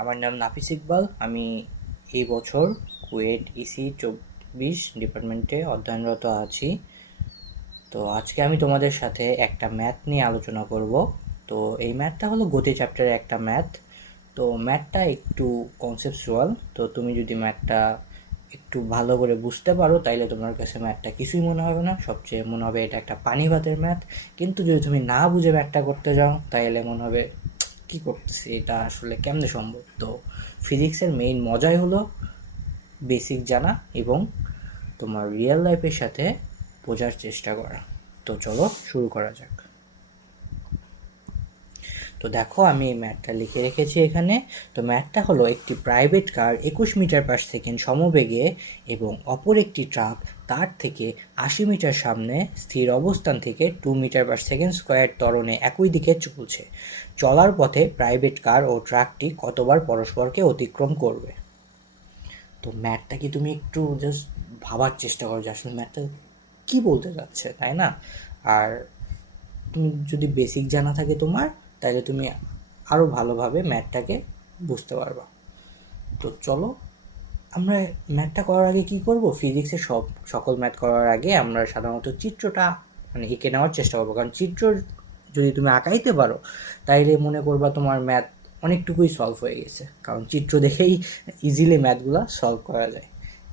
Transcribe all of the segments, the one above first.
আমার নাম নাফিস ইকবাল। আমি এই বছর কুয়েট ইসি 24 ডিপার্টমেন্টে অধ্যয়নরত আছি। তো আজকে আমি তোমাদের সাথে একটা ম্যাথ নিয়ে আলোচনা করব। তো এই ম্যাথটা হলো গতি চ্যাপ্টারের একটা ম্যাথ। তো ম্যাথটা একটু কনসেপচুয়াল। তো তুমি যদি ম্যাথটা একটু ভালো করে বুঝতে পারো তাইলে তোমার কাছে ম্যাথটা কিছুই মনে হবে না, সবচেয়ে মনে হবে এটা একটা পানি ভাতের ম্যাথ। কিন্তু যদি তুমি না বুঝে ম্যাথটা করতে যাও তাইলে মনে হবে কী করতেছি, এটা আসলে কেমনে সম্ভব। তো ফিজিক্সের মেইন মজাই হলো বেসিক জানা এবং তোমার রিয়েল লাইফের সাথে বোঝার চেষ্টা করা। তো চলো শুরু করা যাক। তো দেখো আমি এই ম্যাথটা লিখে রেখেছি এখানে। তো ম্যাথটা হলো একটি প্রাইভেট কার 21 মিটার/সেকেন্ড সমবেগে এবং অপর একটি ট্রাক তার থেকে 80 মিটার সামনে স্থির অবস্থান থেকে 2 মিটার/সেকেন্ড স্কোয়ার ত্বরণে একই দিকে চলছে। চলার পথে প্রাইভেট কার ও ট্রাকটি কতবার পরস্পরকে অতিক্রম করবে। তো ম্যাথটা কি তুমি একটু জাস্ট ভাবার চেষ্টা করো যে আসলে ম্যাথটা কী বলতে যাচ্ছে, তাই না? আর তুমি যদি বেসিক জানা থাকে তোমার, তাহলে তুমি আরও ভালোভাবে ম্যাথটাকে বুঝতে পারবা। তো চলো আমরা ম্যাথটা করার আগে কি করব, ফিজিক্সের সকল ম্যাথ করার আগে আমরা সাধারণত চিত্রটা মানে এঁকে নেওয়ার চেষ্টা করবো। কারণ চিত্র যদি তুমি আঁকাইতে পারো তাইলে মনে করবা তোমার ম্যাথ অনেকটুকুই সলভ হয়ে গেছে, কারণ চিত্র দেখেই ইজিলি ম্যাথগুলো সলভ করা যায়।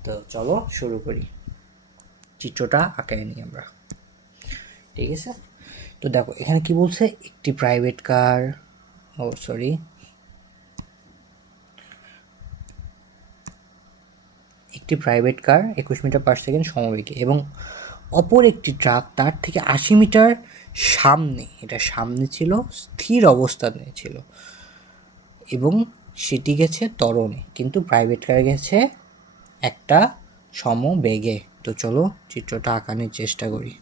তো চলো শুরু করি, চিত্রটা আঁকাই নিই আমরা। ঠিক আছে, তো দেখো এখানে কি বলছে, একটি প্রাইভেট কার, একটি প্রাইভেট কার 21 মিটার/সেকেন্ড সমবেগে এবং অপর একটি ট্রাক তার থেকে 80 মিটার সামনে, এটা সামনে ছিল, স্থির অবস্থানে ছিল এবং সেটি গেছে ত্বরণে, কিন্তু প্রাইভেট কার গেছে একটা সমবেগে। তো চলো চিত্রটা আঁকানোর চেষ্টা করি।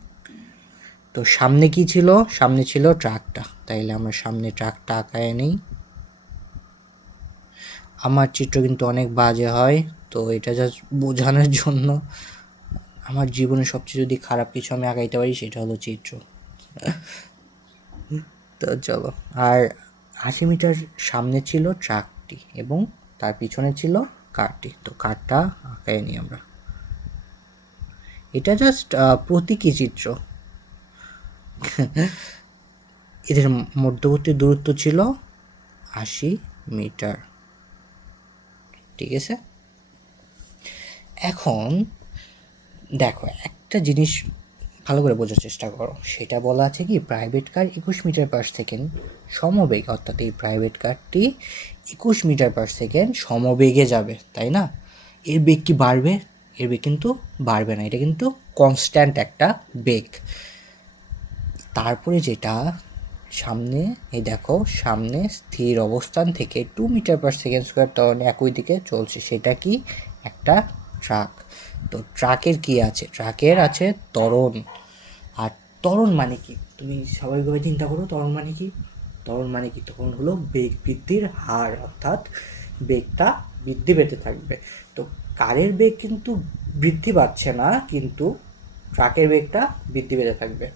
তো সামনে কি ছিল, সামনে ছিল ট্রাকটা, তাইলে আমরা সামনে ট্রাকটা আঁকায় নিই। আমার চিত্র কিন্তু অনেক বাজে হয়, তো এটা জাস্ট বোঝানোর জন্য। আমার জীবনে সবচেয়ে যদি খারাপ কিছু আমি আঁকাইতে পারি সেটা হলো চিত্র। তো চলো, আর 80 মিটার সামনে ছিল ট্রাকটি এবং তার পিছনে ছিল কারটি। তো কারটা আঁকায় নিই আমরা। এটা জাস্ট প্রতীকী চিত্র। এদের মধ্যবর্তী দূরত্ব ছিল 80 মিটার। ঠিক আছে, এখন দেখো একটা জিনিস ভালো করে বোঝার চেষ্টা করো। সেটা বলা আছে কি, প্রাইভেট কার 21 মিটার/সেকেন্ড সমবেগ, অর্থাৎ এই প্রাইভেট কারটি 21 মিটার/সেকেন্ড সমবেগে যাবে, তাই না? এর বেগ কি বাড়বে? এর বেগ কিন্তু বাড়বে না, এটা কিন্তু কনস্ট্যান্ট একটা বেগ। তারপরে যেটা সামনে, এই দেখো সামনে স্থির অবস্থান থেকে 2 মিটার/সেকেন্ড স্কোয়ার ত্বরণে একই দিকে চলছে, সেটা কি, একটা ট্রাক। তো ট্রাকের কি আছে, ট্রাকের আছে ত্বরণ। আর ত্বরণ মানে কি, তুমি স্বাভাবিকভাবে চিন্তা করো ত্বরণ মানে কি। ত্বরণ মানে কি, তখন হলো বেগ বৃদ্ধির হার, অর্থাৎ বেগটা বৃদ্ধি পেতে থাকবে। তো কারের বেগ কিন্তু বৃদ্ধি পাচ্ছে না, কিন্তু ট্রাকের বেগটা বৃদ্ধি পেতে থাকবে।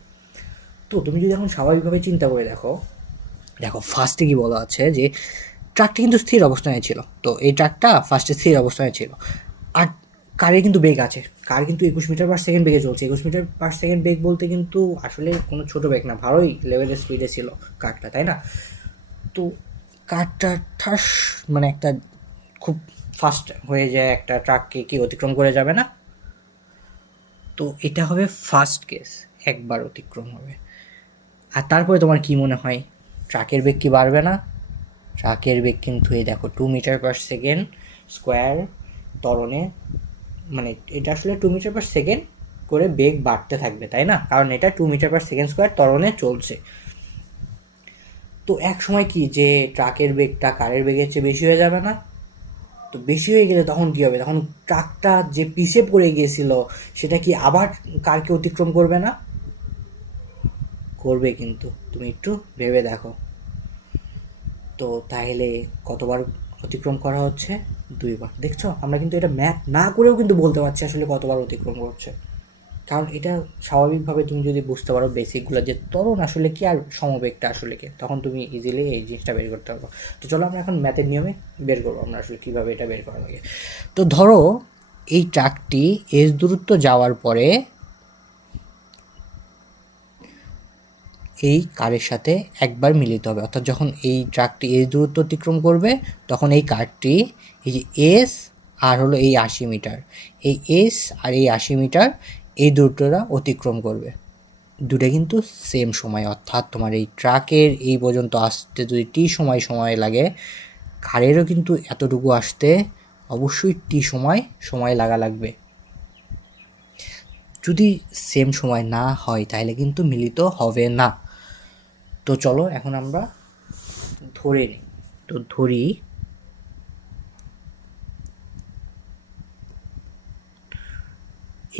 তো তুমি যদি এখন স্বাভাবিকভাবে চিন্তা করে দেখো, দেখো ফার্স্টে কি বলা আছে যে ট্রাকটা কিন্তু স্থির অবস্থানে ছিল। তো এই ট্রাকটা ফার্স্টে স্থির অবস্থানে ছিল, আর কারে কিন্তু বেগ আছে। কার কিন্তু 21 মিটার/সেকেন্ড বেগে চলছে। 21 মিটার/সেকেন্ড বেগ বলতে কিন্তু আসলে কোনো ছোটো বেগ না, ভালোই লেভেলের স্পিডে ছিল কারটা, তাই না? তো কারটা ঠাস মানে একটা খুব ফাস্ট হয়ে যায়, একটা ট্রাককে কি অতিক্রম করে যাবে না? তো এটা হবে ফার্স্ট কেস, একবার অতিক্রম হবে। আর তারপরে তোমার কি মনে হয়, ট্রাকের বেগ কি বাড়বে না? ট্রাকের বেগ কিন্তু এই দেখো 2 মিটার/সেকেন্ড স্কোয়ার ত্বরণে, মানে এটা আসলে 2 মিটার/সেকেন্ড করে বেগ বাড়তে থাকবে, তাই না? কারণ এটা 2 মিটার/সেকেন্ড স্কোয়ার ত্বরণে চলছে। তো এক সময় কি, যে ট্রাকের বেগটা কারের বেগের চেয়ে বেশি হয়ে যাবে না? তো বেশি হয়ে গেলে তখন কি হবে, তখন ট্রাকটা যে পিছে পড়ে গিয়েছিল সেটা কি আবার কারকে অতিক্রম করবে না? করবে, কিন্তু তুমি একটু ভেবে দেখো। তো তাহলে কতবার অতিক্রম করা হচ্ছে? 2বার। দেখছো, আমরা কিন্তু এটা ম্যাথ না করেও কিন্তু বলতে পারছি আসলে কতবার অতিক্রম করছে। কারণ এটা স্বাভাবিকভাবে তুমি যদি বুঝতে পারো বেসিকগুলো যে ত্বরণ আসলে কি আর সমবেগটা আসলে কি, তখন তুমি ইজিলি এই জিনিসটা বের করতে পারবো। তো চলো আমরা এখন ম্যাথের নিয়মে বের করবো আমরা আসলে কীভাবে এটা বের করা লাগে। তো ধরো এই ট্রাকটি এস দূরত্ব যাওয়ার পরে এই কারের সাথে একবার মিলিত হবে, অর্থাৎ যখন এই ট্রাকটি এস দূরত্ব অতিক্রম করবে তখন এই কারটি এই যে এস আর হলো এই 80 মিটার, এই এস আর এই 80 মিটার এই দূরত্বটা অতিক্রম করবে। দুটো কিন্তু সেম সময়, অর্থাৎ তোমার এই ট্রাকের এই পর্যন্ত আসতে যদি টি সময় লাগে, কারেরও কিন্তু এতটুকু আসতে অবশ্যই টি সময় লাগবে। যদি সেম সময় না হয় তাহলে কিন্তু মিলিত হবে না। তো চলো এখন আমরা ধরে নিই। তো ধরি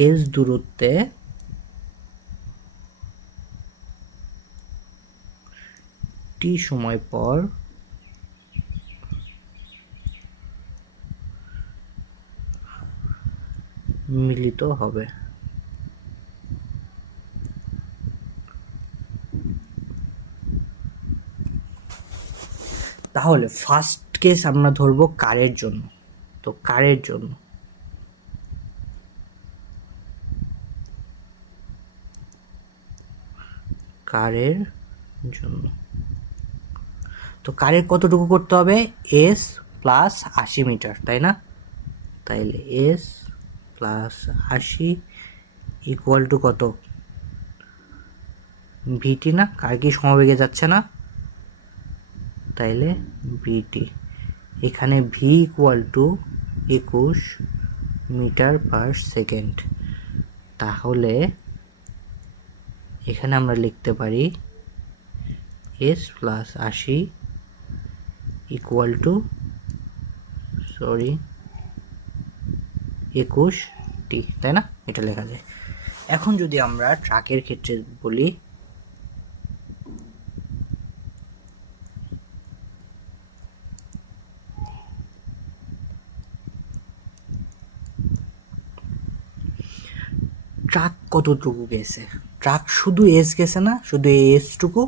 এস দূরত্বে টি সময় পর মিলিত হবে। তাহলে ফার্স্ট কেস আমরা ধরবো কারের জন্য। তো কারের জন্য তো কারের কতটুকু করতে হবে, এস প্লাস 80 মিটার, তাই না? তাইলে এস প্লাস 80 ইকুয়াল টু কত, ভিটি না? কার কি সমবেগে যাচ্ছে না, তাইলে ভিটি। এখানে v equal to 21 metre per second. তাহলে এখানে আমরা লিখতে পারি s plus 80 equal to 21 t, তাই না? এটা লেখা যায়। এখন যদি আমরা ট্রাকের ক্ষেত্রে বলি, ট্রাক কতটুকু গেছে, ট্রাক শুধু এস গেছে না, শুধু এসটুকু,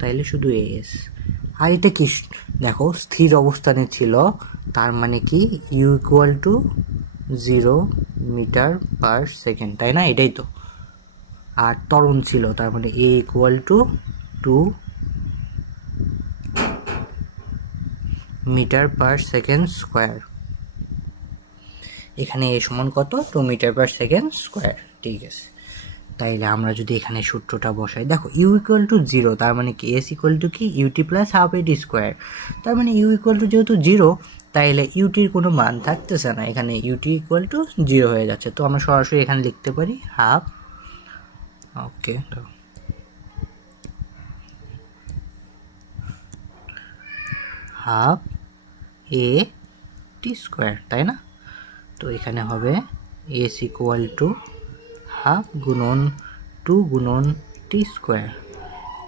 তাইলে শুধু এস। আর এটা কি দেখো স্থির অবস্থানে ছিল, তার মানে কি u equal to 0 metre per second, তাই না? এটাই তো। আর ত্বরণ ছিল, তার মানে a equal to 2 metre per second square. এখানে এ সমান কত, 2 মিটার পার সেকেন্ড স্কোয়ার। ঠিক আছে, তাইলে আমরা যদি এখানে সূত্রটা বসাই, দেখো ইউ ইকুয়াল টু 0, তার মানে কি এস ইকুয়াল টু কি ইউটি প্লাস হাফ এটি স্কোয়ার। তার মানে ইউ ইকুয়াল টু যেহেতু 0, তাইলে ইউটির কোনো মান থাকতেছে না, এখানে ইউটি ইকুয়াল টু 0 হয়ে যাচ্ছে। তো আমরা সরাসরি এখানে লিখতে পারি হাফ, ওকে, হাফ এ টি স্কোয়ার, তাই না? তো এখানে হবে এস ইকুয়াল টু হাফ গুণন 2 গুণন t square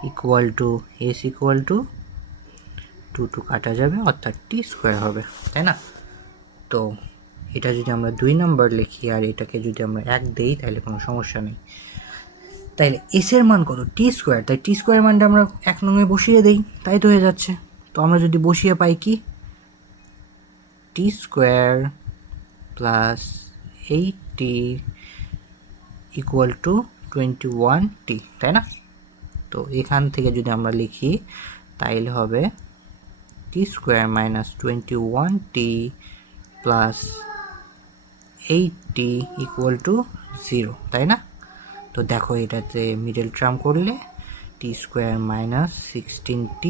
equal to s equal to 2 কাটা যাবে, অর্থাৎ টি স্কোয়ার হবে, তাই না? তো এটা যদি আমরা 2 নাম্বার লিখি আর এটাকে যদি আমরা 1 দেই তাহলে কোনো সমস্যা নেই। তাইলে এস এর মান কত, টি স্কোয়ার, তাই টি স্কোয়ার মানটা আমরা 1 নঙে বসিয়ে দেই, তাই তো হয়ে যাচ্ছে। তো আমরা যদি বসিয়ে পাই কি, t square plus 8t equal to 21t, তাই না? তো এখান থেকে যদি আমরা লিখি তাইলে হবে t square minus 21t plus 8t equal to 0, তাই না? তো দেখো এটাতে মিডল টার্ম করলে t square minus 16t,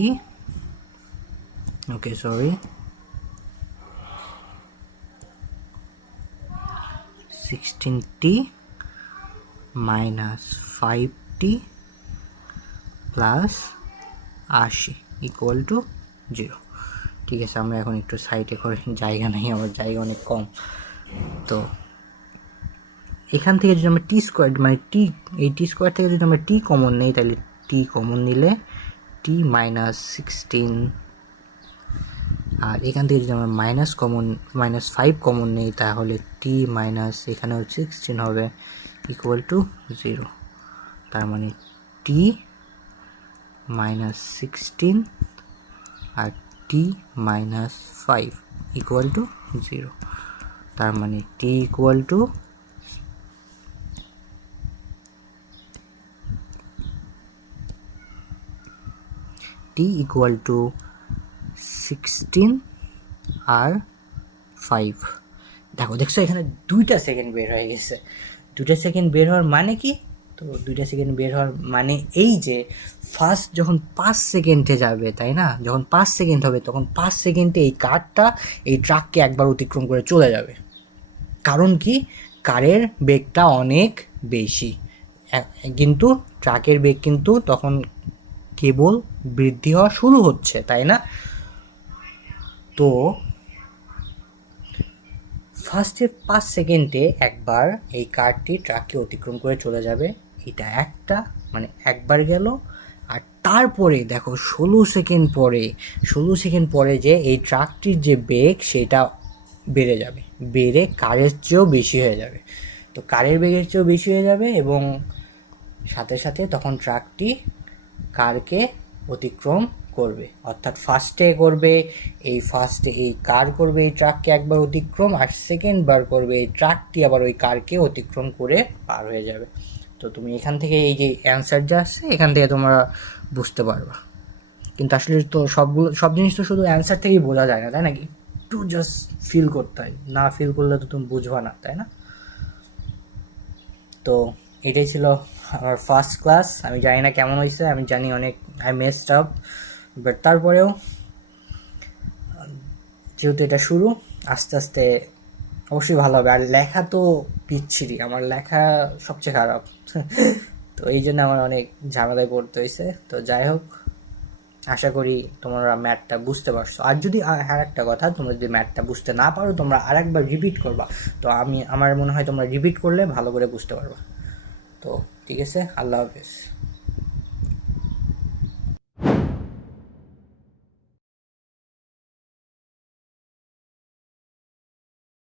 okay sorry 16t minus 5t plus 80 equal to 0। ঠিক আছে, আমরা এখন একটু সাইডে করে, জায়গা নেই আমার, জায়গা অনেক কম। তো এখান থেকে যদি আমরা টি স্কোয়ার মানে টি, এই টি স্কোয়ার থেকে যদি আমরা টি কমন নেই, তাহলে টি কমন নিলে টি মাইনাস 16, আর এখান থেকে যদি আমরা -5 কমন নেই তাহলে টি মাইনাস এখানেও 16 হবে, ইকুয়াল টু 0, তার মানে টি মাইনাস 16 আর টি মাইনাস 5 ইকুয়াল টু 0, তার মানে t equal to t equal to 16 আর 5। দেখছো এখানে 2টা সেকেন্ড বের হয়ে গেছে। 2টা সেকেন্ড বের হওয়ার মানে কি? তো 2টা সেকেন্ড বের হওয়ার মানে এই যে ফার্স্ট যখন 5 সেকেন্ডে যাবে, তাই না, যখন 5 সেকেন্ড হবে তখন 5 সেকেন্ডে এই কারটা এই ট্রাককে একবার অতিক্রম করে চলে যাবে। কারণ কি? কারের বেগটা অনেক বেশি, কিন্তু ট্রাকের বেগ কিন্তু তখন কেবল বৃদ্ধি হওয়া শুরু হচ্ছে, তাই না? তো ফার্স্টে 5 সেকেন্ডে একবার এই কারটি ট্রাককে অতিক্রম করে চলে যাবে, এটা একটা, মানে একবার গেল। আর তারপরে দেখো 16 সেকেন্ড পরে যে এই ট্রাকটির যে বেগ সেটা বেড়ে যাবে, বেড়ে কারের চেয়েও বেশি হয়ে যাবে। তো কারের বেগের চেয়েও বেশি হয়ে যাবে এবং সাথে সাথে তখন ট্রাকটি কারকে অতিক্রম করবে, অর্থাৎ ফার্স্টে এই কার করবে এই ট্রাককে একবার অতিক্রম, আর সেকেন্ড বার করবে এই ট্রাকটি আবার ওই কারকে অতিক্রম করে পার হয়ে যাবে। তো তুমি এখান থেকে এই যে অ্যান্সার যা আসছে এখান থেকে তোমরা বুঝতে পারবা। কিন্তু আসলে তো সব জিনিস তো শুধু অ্যান্সার থেকেই বোঝা যায় না, তাই না? একটু জাস্ট ফিল করতে হয়, না ফিল করলে তো তুমি বুঝবা না, তাই না? তো এটাই ছিল আমার ফার্স্ট ক্লাস। আমি জানি না কেমন হয়েছে, আমি জানি অনেক আই মেসড আপ, বাট তারপরেও যেহেতু এটা শুরু, আস্তে আস্তে অবশ্যই ভালো হবে। আর লেখা তো পিচ্ছিরি, আমার লেখা সবচেয়ে খারাপ তো এই জন্য আমার অনেক ঝামেলায় পড়তে হয়েছে। তো যাই হোক, আশা করি তোমরা ম্যাথটা বুঝতে পারছো। আর যদি আর একটা কথা, তোমরা যদি ম্যাথটা বুঝতে না পারো তোমরা আরেকবার রিপিট করবা। তো আমার মনে হয় তোমরা রিপিট করলে ভালো করে বুঝতে পারবা। তো ঠিক আছে, আল্লাহ হাফেজ।